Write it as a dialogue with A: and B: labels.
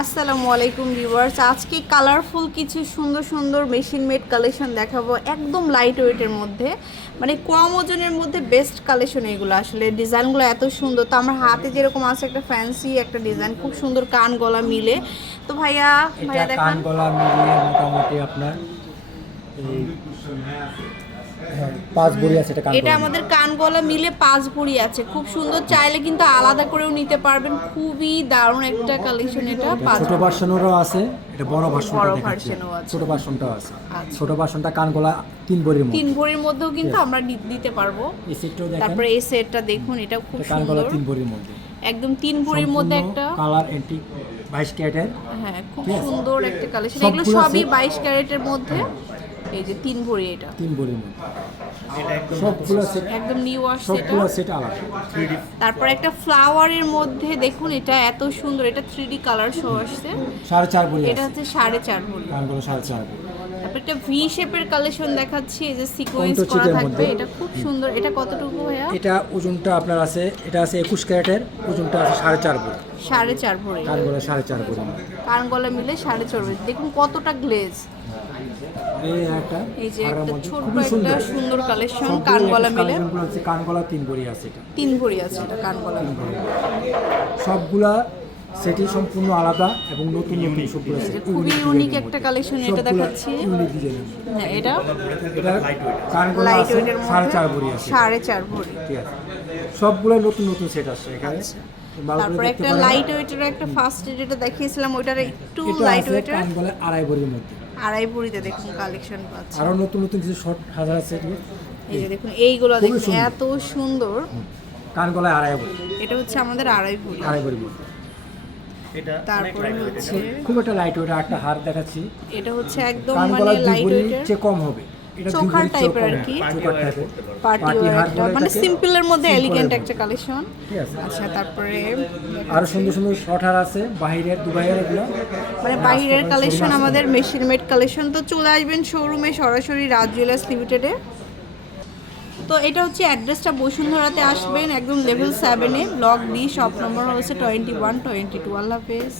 A: আসসালামু আলাইকুম ভিউয়ার্স। আজকে কালারফুল কিছু সুন্দর সুন্দর মেশিন মেড কালেকশন দেখাবো একদম লাইট ওয়েটের মধ্যে। মানে কম ওজনের মধ্যে বেস্ট কালেকশন এগুলো। আসলে ডিজাইনগুলো এত সুন্দর। তো আমার হাতে যেরকম আছে একটা ফ্যান্সি একটা ডিজাইন খুব সুন্দর কান গলা মিলে। তো ভাইয়া ভাইয়া
B: এটা কান
A: দেখান।
B: গলা মিলিয়ে মোটামুটি আপনার এই পাঁচ বড়ি আছে এটা
A: এটা আমাদের কান গলা মিলে পাঁচ ভরি আছে। খুব সুন্দর চাইলে কিন্তু আলাদা করেও নিতে পারবেন। খুবই দারুণ একটা কালেকশন এটা পাঁচ
B: ছোট ভার্সনেরও আছে এটা বড় ভার্সনটা দেখাচ্ছি
A: আছে।
B: ছোট ভার্সনটাও আছে।
A: আচ্ছা।
B: ছোট ভার্সনটা কান গলা তিন বড়ির মধ্যে।
A: তিন ভরির মধ্যেও কিন্তু আমরা দিতে পারব।
B: এই সেটটাও দেখেন।
A: তারপরে এই সেটটা দেখুন এটা খুব
B: এটা কান গলা তিন বড়ির মধ্যে।
A: একদম তিন ভরির মধ্যে একটা।
B: কালার এন্টি বাইশ ক্যারেটের
A: হ্যাঁ খুব সুন্দর একটা কালেকশন এগুলো সবই
B: set-
A: বাইশ ক্যারেটের মধ্যে। এই যে তিন ভরি এটা।
B: তিন ভরি মধ্যে। সবগুলো সেট
A: একদম নিউ আসছে
B: সবগুলো সেট আলাদা।
A: তারপর একটা ফ্লাওয়ারের মধ্যে দেখুন এটা এত সুন্দর এটা থ্রি ডি কালার শো আসছে।
B: সাড়ে চার বড়ি
A: এটা হচ্ছে সাড়ে চার ভরি
B: সাড়ে চার
A: তারপর একটা ভি শেপের কালেকশন দেখাচ্ছি এই যে সিকোয়েন্স করা থাকবে এটা খুব সুন্দর। এটা কতটুকু ভাইয়া?
B: এটা ওজনটা আপনার আছে এটা আছে একুশ ক্যারেটের ওজনটা আছে সাড়ে চার বড়ি
A: সাড়ে চার ভরি
B: সাড়ে চার বড়ি
A: কান গলা মিলে সাড়ে চার ভরি দেখুন কতটা গ্লেজ
B: এই একটা
A: এই যে একটা ছোট্ট একটা
B: সুন্দর
A: কালেকশন
B: সবগুলো
A: কান গলা মিলে।
B: হচ্ছে কান গলা তিন বড়ি আছে এটা।
A: তিন ভরি আছে এটা কান গলা।
B: তিন বড়ি। সবগুলা সেটি সম্পূর্ণ আলাদা এবং নতুন নতুন সবগুলো set,
A: খুবই ইউনিক একটা কালেকশন এটা দেখাচ্ছি। হ্যাঁ এটা
B: এটা কান গলা
A: লাইট
B: আছে
A: ওয়েটের
B: সাড়ে চার
A: মধ্যে
B: আছে।
A: সাড়ে চার ভরি
B: ঠিক আছে। সবগুলো নতুন নতুন সেট আসছে এখানে। ভালো
A: তারপরে একটা লাইট ওয়েটের একটা ফার্স্ট যেটা দেখিয়েছিলাম ওইটার একটু লাইট
B: আছে
A: ওয়েটের
B: কান আড়াই বড়ির মধ্যে।
A: আড়াই ভরিতে দেখুন কালেকশন পাচ্ছি।
B: আরও নতুন নতুন কিছু শর্ট হাজার আছে
A: এই যে দেখুন এইগুলো দেখুন এত সুন্দর।
B: কান গলায় আড়াই বড়ি
A: এটা হচ্ছে আমাদের আড়াই ভরি
B: আড়াই মধ্যে
A: তারপরে হচ্ছে
B: খুব একটা লাইট ওয়েট একটা হার দেখাচ্ছি।
A: এটা হচ্ছে একদম মানে লাইট ওয়েটের
B: চেয়ে কম হবে। এটা
A: চোখার টাইপের আর কি। পার্টি মানে সিম্পলের মধ্যে এলিগেন্ট একটা কালেকশন আচ্ছা তারপরে
B: আরও সুন্দর সুন্দর শর্ট হার আছে। বাহিরের দুবাইয়ের এগুলো।
A: মানে বাইরের কালেকশন আমাদের মেশিন মেড কালেকশন তো চলে আসবেন শোরুমে সরাসরি রাজ জুয়েলার্স লিমিটেডে তো এটা হচ্ছে অ্যাড্রেসটা বসুন্ধরাতে আসবেন। একদম লেভেল সেভেনে ব্লক ডি শপ নম্বর হচ্ছে টোয়েন্টি ওয়ান টোয়েন্টি টু আল্লাহ হাফেজ।